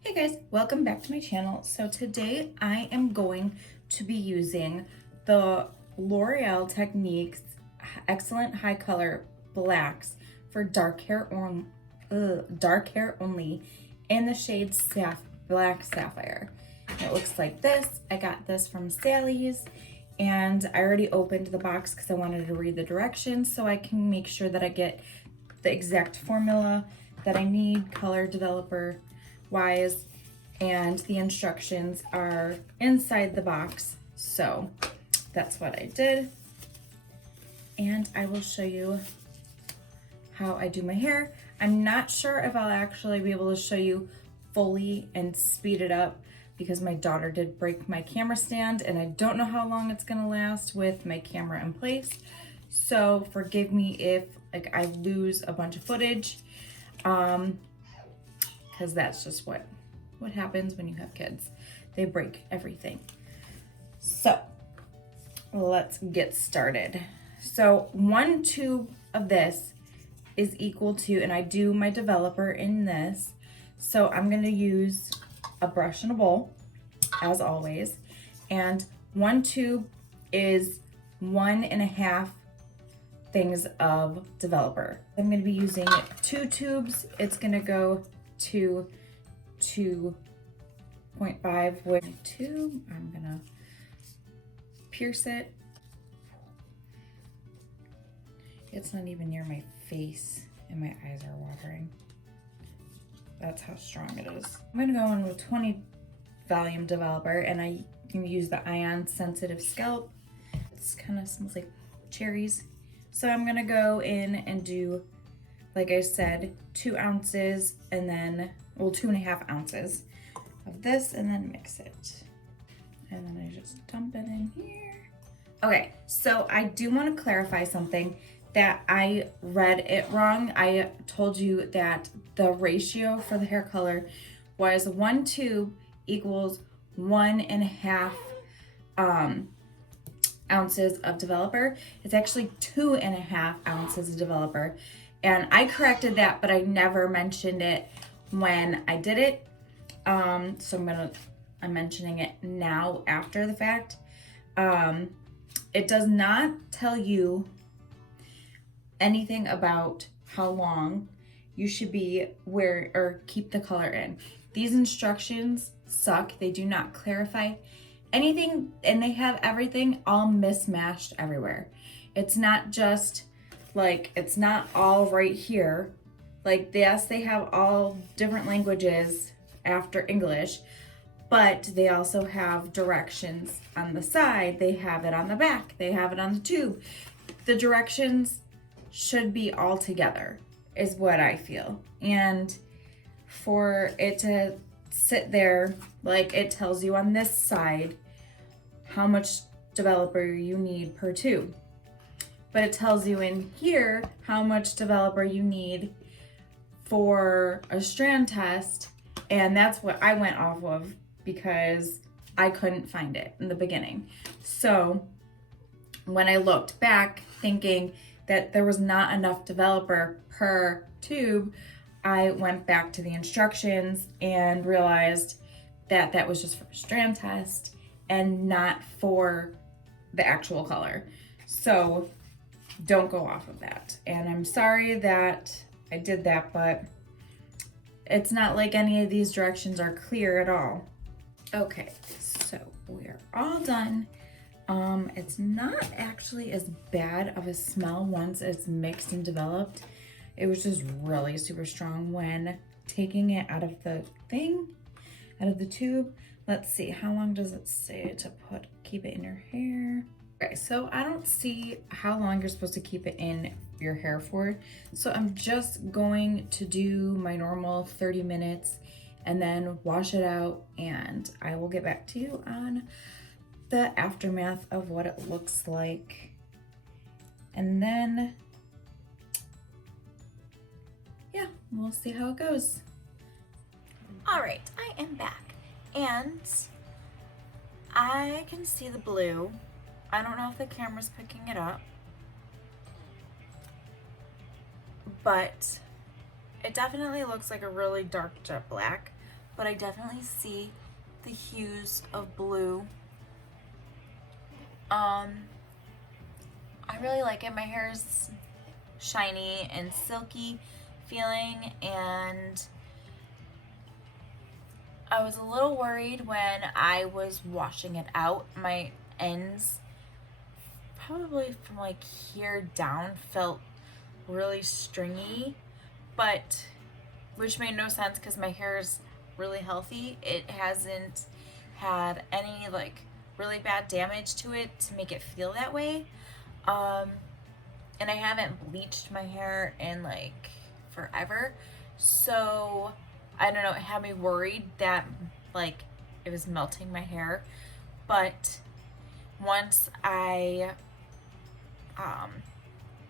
Hey guys, welcome back to my channel. So today I am going to be using the L'Oreal Techniques Excellent High Color Blacks for dark hair only in the shade Black Sapphire. It looks like this. I got this from Sally's and I already opened the box because I wanted to read the directions so I can make sure that I get the exact formula that I need, color developer wise, and the instructions are inside the box. So that's what I did. And I will show you how I do my hair. I'm not sure if I'll actually be able to show you fully and speed it up because my daughter did break my camera stand and I don't know how long it's gonna last with my camera in place. So forgive me if I lose a bunch of footage, because that's just what happens when you have kids. They break everything. So let's get started. So 1 tube of this is equal to, and I do my developer in this, so I'm gonna use a brush and a bowl, as always, and 1 tube is 1.5 things of developer. I'm gonna be using 2 tubes. It's gonna go to 2.5 with 2. I'm gonna pierce it. It's not even near my face and my eyes are watering. That's how strong it is. I'm gonna go in with 20 volume developer and I can use the ion sensitive scalp. It kind of smells like cherries. So I'm gonna go in and do, like I said, 2 ounces and then, well, 2.5 ounces of this and then mix it. And then I just dump it in here. Okay, so I do want to clarify something that I read it wrong. I told you that the ratio for the hair color was 1 tube equals 1.5 ounces of developer. It's actually 2.5 ounces of developer. And I corrected that, but I never mentioned it when I did it. So I'm mentioning it now after the fact. It does not tell you anything about how long you should be wear or keep the color in. These instructions suck. They do not clarify anything, and they have everything all mismatched everywhere. It's not just like, it's not all right here. Like, yes, they have all different languages after English, but they also have directions on the side. They have it on the back. They have it on the tube. The directions should be all together is what I feel. And for it to sit there, like it tells you on this side how much developer you need per tube, but it tells you in here how much developer you need for a strand test, and that's what I went off of because I couldn't find it in the beginning. So when I looked back thinking that there was not enough developer per tube, I went back to the instructions and realized that that was just for a strand test and not for the actual color. So don't go off of that. And I'm sorry that I did that, but it's not like any of these directions are clear at all. Okay, so we're all done. It's not actually as bad of a smell once it's mixed and developed. It was just really super strong when taking it out of the thing, out of the tube. Let's see, how long does it say to keep it in your hair? Okay, so I don't see how long you're supposed to keep it in your hair for. So I'm just going to do my normal 30 minutes and then wash it out, and I will get back to you on the aftermath of what it looks like. And then, yeah, we'll see how it goes. All right, I am back and I can see the blue. I don't know if the camera's picking it up, but it definitely looks like a really dark jet black, but I definitely see the hues of blue. I really like it. My hair is shiny and silky feeling, and I was a little worried when I was washing it out. My ends, probably from like here down, felt really stringy, but which made no sense because my hair is really healthy. It hasn't had any like really bad damage to it to make it feel that way. And I haven't bleached my hair in like forever, so I don't know, it had me worried that like it was melting my hair. But once I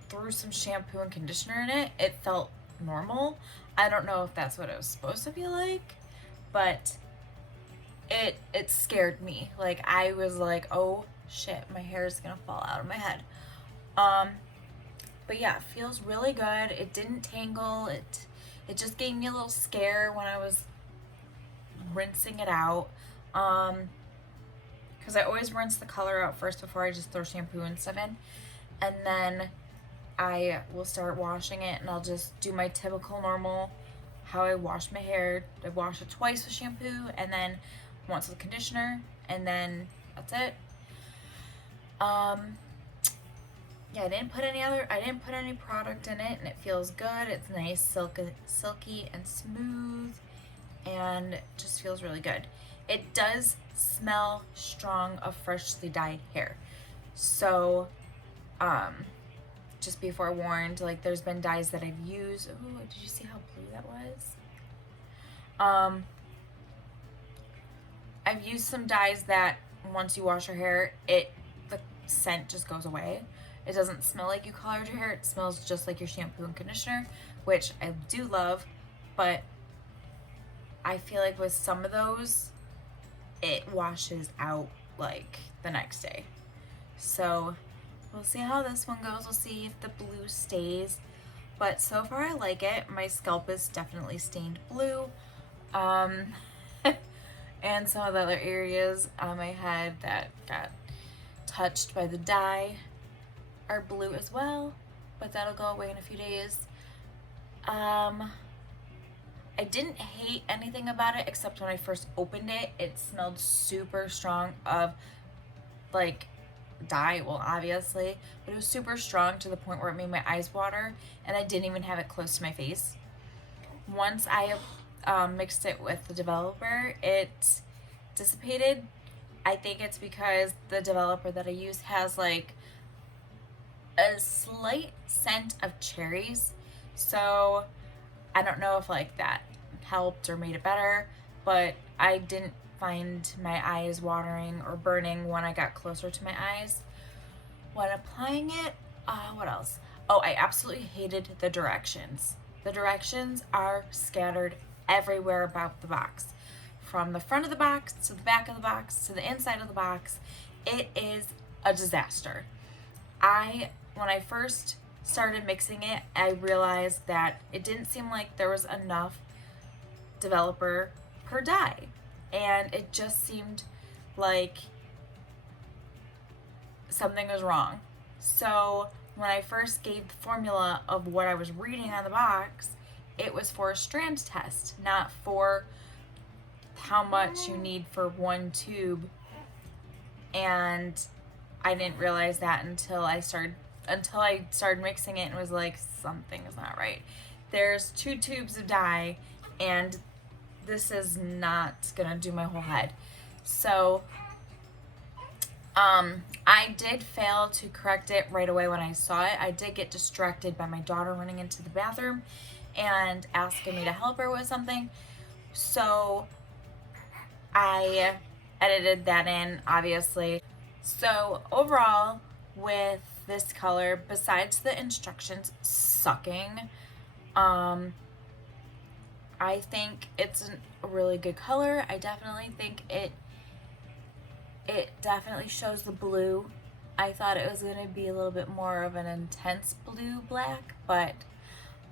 threw some shampoo and conditioner in it, it felt normal. I don't know if that's what it was supposed to feel like, but it scared me. Like I was like, oh shit, my hair is gonna fall out of my head. But yeah, it feels really good. It didn't tangle. It just gave me a little scare when I was rinsing it out. Because I always rinse the color out first before I just throw shampoo and stuff in. And then I will start washing it, and I'll just do my typical normal how I wash my hair. I wash it twice with shampoo and then once with conditioner, and then that's it. Yeah, I didn't put any product in it, and it feels good. It's nice, silky and smooth, and it just feels really good. It does smell strong of freshly dyed hair. So, just be forewarned, like there's been dyes that I've used. Oh, did you see how blue that was? I've used some dyes that once you wash your hair, the scent just goes away. It doesn't smell like you colored your hair. It smells just like your shampoo and conditioner, which I do love, but I feel like with some of those, it washes out like the next day. So we'll see how this one goes. We'll see if the blue stays. But so far I like it. My scalp is definitely stained blue. And some of the other areas on my head that got touched by the dye are blue as well, but that'll go away in a few days. I didn't hate anything about it except when I first opened it, it smelled super strong of like dye, well obviously, but it was super strong to the point where it made my eyes water, and I didn't even have it close to my face. Once I mixed it with the developer, it dissipated. I think it's because the developer that I use has like a slight scent of cherries, so I don't know if like that helped or made it better, but I didn't find my eyes watering or burning when I got closer to my eyes when applying it. What else? Oh, I absolutely hated the directions. The directions are scattered everywhere about the box, from the front of the box to the back of the box to the inside of the box. It is a disaster. When I first started mixing it, I realized that it didn't seem like there was enough developer per dye, and it just seemed like something was wrong. So when I first gave the formula of what I was reading on the box, it was for a strand test, not for how much you need for one tube. And I didn't realize that until I started mixing it and was like, something is not right. There's 2 tubes of dye, and this is not gonna do my whole head. So I did fail to correct it right away when I saw it. I did get distracted by my daughter running into the bathroom and asking me to help her with something. So I edited that in, obviously. So overall, with this color, besides the instructions sucking, I think it's a really good color. I definitely think it definitely shows the blue. I thought it was going to be a little bit more of an intense blue black, but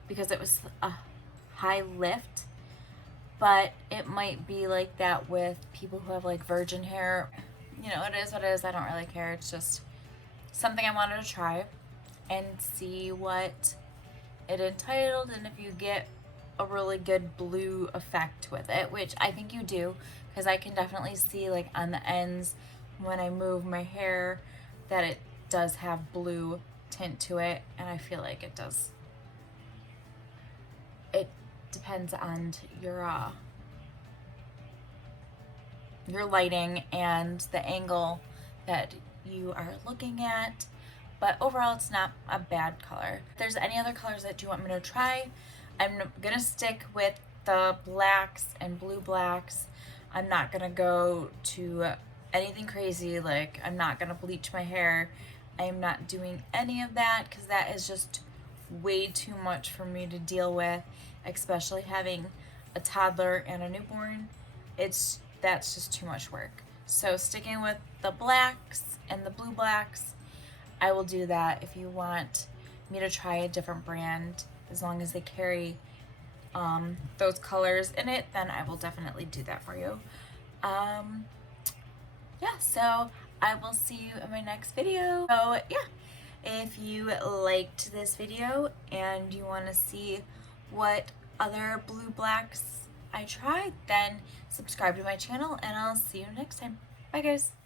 because it was a high lift, but it might be like that with people who have like virgin hair. You know, it is what it is. I don't really care. It's just something I wanted to try and see what it entitled, and if you get a really good blue effect with it, which I think you do, because I can definitely see like on the ends when I move my hair that it does have blue tint to it, and I feel like it does. It depends on your lighting and the angle that you are looking at, but overall it's not a bad color. If there's any other colors that you want me to try, I'm gonna stick with the blacks and blue blacks. I'm not gonna go to anything crazy, like I'm not gonna bleach my hair. I am not doing any of that because that is just way too much for me to deal with, especially having a toddler and a newborn. That's just too much work. So sticking with the blacks and the blue blacks, I will do that. If you want me to try a different brand, as long as they carry those colors in it, then I will definitely do that for you. Yeah, so I will see you in my next video. So yeah, if you liked this video and you want to see what other blue blacks I tried, then subscribe to my channel and I'll see you next time. Bye guys.